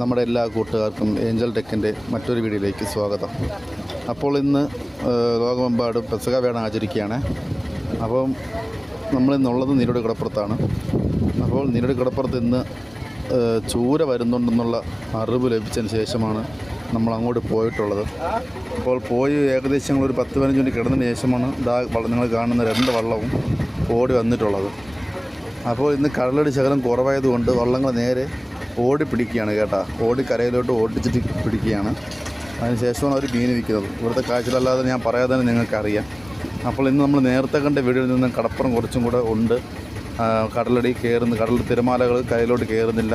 നമ്മുടെ എല്ലാ കൂട്ടുകാർക്കും ഏഞ്ചൽ ടെക്കിന്റെ മറ്റൊരു വീഡിയോയിലേക്ക് സ്വാഗതം. അപ്പോൾ ഇന്ന് ലോകമെമ്പാടും പെസക വേണം ആചരിക്കുകയാണ്. അപ്പം നമ്മളിന്നുള്ളത് നീരോട് കടപ്പുറത്താണ്. അപ്പോൾ നീരോട് കടപ്പുറത്ത് ഇന്ന് ചൂര വരുന്നുണ്ടെന്നുള്ള അറിവ് ലഭിച്ചതിന് ശേഷമാണ് നമ്മൾ അങ്ങോട്ട് പോയിട്ടുള്ളത്. അപ്പോൾ പോയി ഏകദേശം ഒരു പത്ത് പതിനഞ്ച് മിനിറ്റ് കിടന്നതിന് ശേഷമാണ് ഇതാ നിങ്ങൾ കാണുന്ന രണ്ട് വള്ളവും ഓടി വന്നിട്ടുള്ളത്. അപ്പോൾ ഇന്ന് കടലടി ശകലം കുറവായതുകൊണ്ട് വള്ളങ്ങൾ നേരെ ഓടി പിടിക്കുകയാണ് കേട്ടാ. ഓടി കരയിലോട്ട് ഓടിച്ചിട്ട് പിടിക്കുകയാണ്. അതിനുശേഷമാണ് അവർ മീൻ വിൽക്കുന്നത് ഇവിടുത്തെ കാഴ്ചകളല്ലാതെ ഞാൻ പറയാതെ തന്നെ നിങ്ങൾക്കറിയാം. അപ്പോൾ ഇന്ന് നമ്മൾ നേരത്തെ കണ്ട വീഡിയോയിൽ നിന്ന് കടപ്പുറം കുറച്ചും കൂടെ ഉണ്ട്. കടലടി കയറുന്ന കടൽ തിരമാലകൾ കരയിലോട്ട് കയറുന്നില്ല.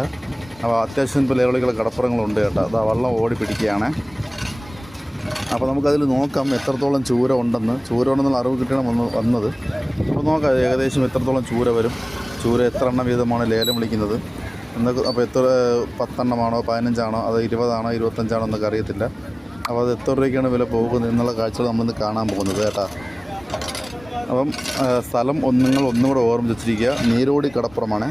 അപ്പോൾ അത്യാവശ്യം ഇപ്പോൾ കടപ്പുറങ്ങളുണ്ട് കേട്ടോ. അത് വള്ളം ഓടി പിടിക്കുകയാണ്. അപ്പോൾ നമുക്കതിൽ നോക്കാം എത്രത്തോളം ചൂര ഉണ്ടെന്ന്. ചൂര ഉണ്ടെന്നുള്ള അറിവ് കിട്ടണം വന്ന് വന്നത്. അപ്പോൾ നോക്കാം ഏകദേശം എത്രത്തോളം ചൂര വരും. ചൂര എത്ര എണ്ണം വീതമാണ് ലേലം വിളിക്കുന്നത്. എന്നൊക്കെ അപ്പോൾ എത്ര പത്തെണ്ണമാണോ പതിനഞ്ചാണോ അത് ഇരുപതാണോ ഇരുപത്തഞ്ചാണോ എന്നൊക്കെ അറിയത്തില്ല. അപ്പോൾ അത് എത്ര രൂപയ്ക്കാണ് വില പോകുന്നത് എന്നുള്ള കാഴ്ചകൾ നമ്മളിന്ന് കാണാൻ പോകുന്നത് കേട്ടോ. അപ്പം സ്ഥലം നിങ്ങൾ ഒന്നും കൂടെ ഓർമ്മിച്ച് വെച്ചിരിക്കുക നീരോടി കടപ്പുറമാണ്.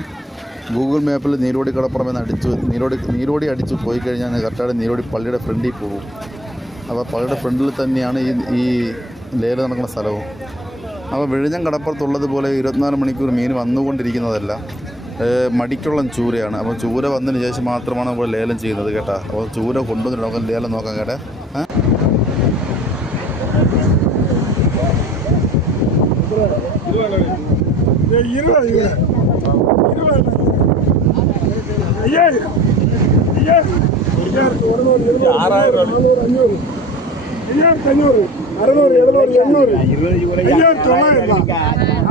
ഗൂഗിൾ മാപ്പിൽ നീരോടി കടപ്പുറം എന്ന് അടിച്ചു നീരോടി നീരോടി അടിച്ചു പോയി കഴിഞ്ഞാൽ കറക്റ്റായിട്ട് നീരോടി പള്ളിയുടെ ഫ്രണ്ടിൽ പോകും. അപ്പോൾ പള്ളിയുടെ ഫ്രണ്ടിൽ തന്നെയാണ് ഈ ഈ ലേല നടക്കുന്ന സ്ഥലവും. അപ്പോൾ വിഴിഞ്ഞം കടപ്പുറത്തുള്ളതുപോലെ ഇരുപത്തിനാല് മണിക്കൂർ മീൻ വന്നുകൊണ്ടിരിക്കുന്നതല്ല. മടിക്കുള്ള ചൂരയാണ് അപ്പോൾ ചൂര വന്നതിന് ശേഷം മാത്രമാണ് നമ്മൾ ലേലം ചെയ്യുന്നത് കേട്ടോ അപ്പോൾ ചൂര കൊണ്ടുവന്നിട്ട് നമുക്ക് ലേലം നോക്കാം കേട്ടെ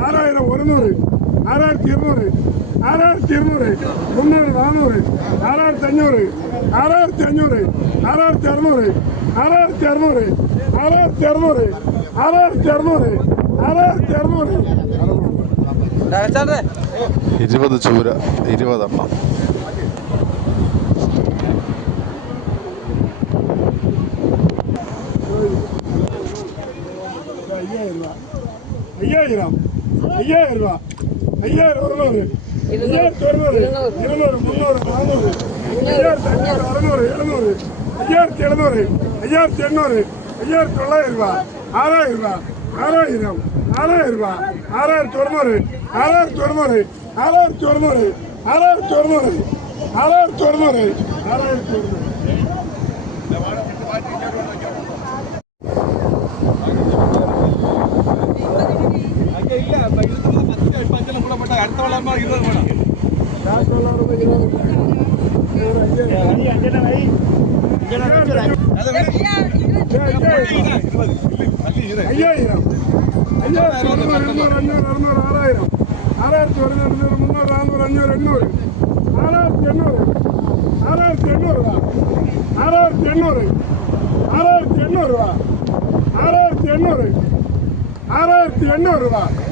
ആറായിരം ഒരുന്നൂറ് ആറായിരത്തി ഇരുന്നൂറ് ആറായിരത്തി ഇരുന്നൂറ് മുന്നൂറ് നാനൂറ് ആറായിരത്തി അഞ്ഞൂറ് ആറായിരത്തി അഞ്ഞൂറ് ആറായിരത്തി അറുന്നൂറ് ആറായിരത്തി അറുന്നൂറ് ആറായിരത്തി അറുന്നൂറ് ആറായിരത്തി അറുന്നൂറ് ആറായിരത്തി അറുന്നൂറ് ഇരുപത് ചൂര ഇരുപതെണ്ണം അയ്യായിരം അയ്യായിരം രൂപ അയ്യായിരം ഒരുന്നൂറ് അയ്യായിരത്തി ഒരുന്നൂറ് ഇരുന്നൂറ് മുന്നൂറ് നാനൂറ് അയ്യായിരത്തി അഞ്ഞൂറ് അറുന്നൂറ് എഴുന്നൂറ് അയ്യായിരത്തി എഴുന്നൂറ് അയ്യായിരത്തി എണ്ണൂറ് അയ്യായിരത്തി തൊള്ളായിരം രൂപ ആറായിരം രൂപ ആറായിരം ആറായിരം രൂപ ആറായിരത്തി ഒരുന്നൂറ് ആറായിരത്തി ഒരുന്നൂറ് ആറായിരത്തി ആറായിരത്തി ഒരുന്നൂറ് ആറായിരത്തി ഒരുന്നൂറ് ആറായിരത്തി ഒരുന്നൂറ് അയ്യായിരം അയ്യായിരത്തി ഒരുന്നൂറ് ഇരുന്നൂറ് അഞ്ഞൂറ് അറുന്നൂറ് ആറായിരം ആറായിരത്തി മുന്നൂറ് നാനൂറ്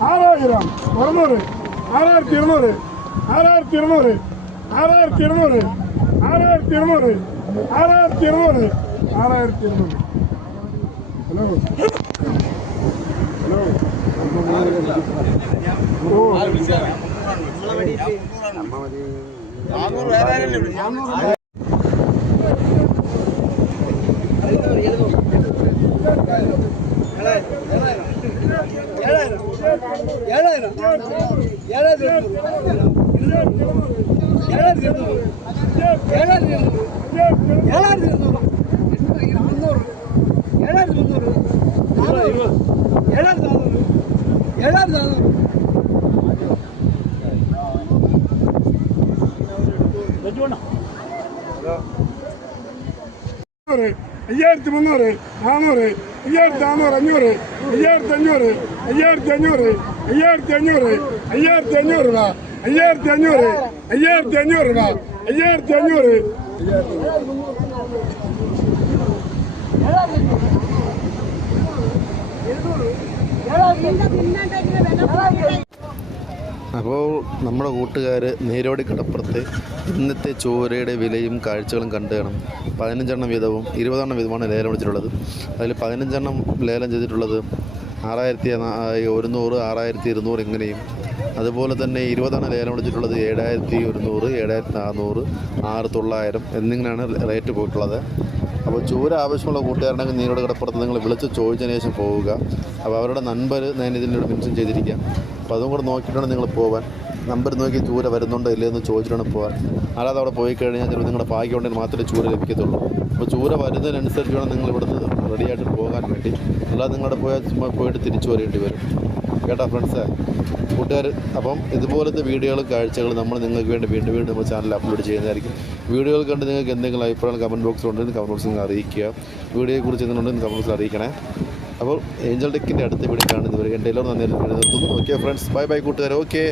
അഞ്ഞൂറ് അറുന്നൂറ് എണ്ണൂറ് തൊള്ളായിരം അയ്യായിരത്തി തൊള്ളായിരം രൂപ ആറായിരം രൂപ ആറായിരം ആറായിരം രൂപ ആറായിരം ആറായിരം രൂപ ആറായിരം അറുന്നൂറ് അയ്യായിരത്തി മുന്നൂറ് നാനൂറ് നാനൂറ് അഞ്ഞൂറ് അയ്യായിരത്തി അഞ്ഞൂറ് അയ്യായിരത്തി അഞ്ഞൂറ് അയ്യായിരത്തി അഞ്ഞൂറ് അയ്യായിരത്തി അഞ്ഞൂറ് രൂപ അയ്യായിരത്തി അഞ്ഞൂറ് അയ്യായിരത്തി അഞ്ഞൂറ് രൂപ അയ്യായിരത്തി അഞ്ഞൂറ് അപ്പോൾ നമ്മുടെ കൂട്ടുകാർ നീരോടി കടപ്പുറത്ത് ഇന്നത്തെ ചോരയുടെ വിലയും കാഴ്ചകളും കണ്ടു കാണും. പതിനഞ്ചെണ്ണം വീതവും ഇരുപതെണ്ണം വീതമാണ് ലേലം വിളിച്ചിട്ടുള്ളത്. അതിൽ പതിനഞ്ചെണ്ണം ലേലം ചെയ്തിട്ടുള്ളത് ആറായിരത്തി ഒരുന്നൂറ് ആറായിരത്തി ഇരുന്നൂറ് ഇങ്ങനെയും. അതുപോലെ തന്നെ ഇരുപതെണ്ണം ലേലം വിളിച്ചിട്ടുള്ളത് ഏഴായിരത്തി ഒരുന്നൂറ് ഏഴായിരത്തി നാനൂറ് ആറ് തൊള്ളായിരം എന്നിങ്ങനെയാണ് റേറ്റ് പോയിട്ടുള്ളത്. അപ്പോൾ ചൂര ആവശ്യമുള്ള കൂട്ടുകാരുണ്ടെങ്കിൽ നിങ്ങളുടെ കടപ്പുറത്ത് നിങ്ങൾ വിളിച്ച് ചോദിച്ചതിന് ശേഷം പോവുക. അപ്പോൾ അവരുടെ നമ്പർ ഞാൻ ഇതിന്റെ മെൻഷൻ ചെയ്തിരിക്കാം. അപ്പോൾ അതും കൂടെ നോക്കിയിട്ടാണ് നിങ്ങൾ പോവാൻ. നമ്പർ നോക്കി ചൂര വരുന്നുണ്ടോ ഇല്ലയെന്ന് ചോദിച്ചിട്ടാണ് പോകാൻ അല്ലാതെ അവിടെ പോയി കഴിഞ്ഞാൽ ചിലപ്പോൾ നിങ്ങളുടെ ഭാഗ്യം ഉണ്ടെങ്കിൽ മാത്രമേ ചൂര ലഭിക്കത്തുള്ളൂ. അപ്പോൾ ചൂര വരുന്നതിനനുസരിച്ച് വേണം നിങ്ങൾ ഇവിടുന്ന് റെഡിയായിട്ട് പോകാൻ വേണ്ടി. അല്ലാതെ നിങ്ങളുടെ പോയാൽ ചുമ്മാ പോയിട്ട് തിരിച്ചു വരേണ്ടി വരും. കേട്ടോ ഫ്രണ്ട്സ്? കൂട്ടുകാർ അപ്പം ഇതുപോലത്തെ വീഡിയോകളും കാഴ്ചകളും നമ്മൾ നിങ്ങൾക്ക് വേണ്ടി വീണ്ടും വീണ്ടും നമ്മുടെ ചാനൽ അപ്ലോഡ് ചെയ്യുന്നതായിരിക്കും. വീഡിയോകൾ കണ്ട് നിങ്ങൾക്ക് എന്തെങ്കിലും അഭിപ്രായം കമന്റ് ബോക്സിൽ ഉണ്ടെങ്കിൽ കമന്റ് ബോക്സിൽ നിങ്ങൾ അറിയിക്കുക. വീഡിയോയെക്കുറിച്ച് എന്തെങ്കിലും കമന്റ് ബോക്സിൽ അറിയിക്കണേ. അപ്പോൾ ഏഞ്ചൽ ടെക്കിന്റെ അടുത്ത വീഡിയോ കാണുന്നവർ എന്റെ എല്ലാവരും നന്ദി. നിർത്തുന്നു. ഓക്കെ ഫ്രണ്ട്സ് ബൈ ബൈ കൂട്ടുകാർ ഓക്കെ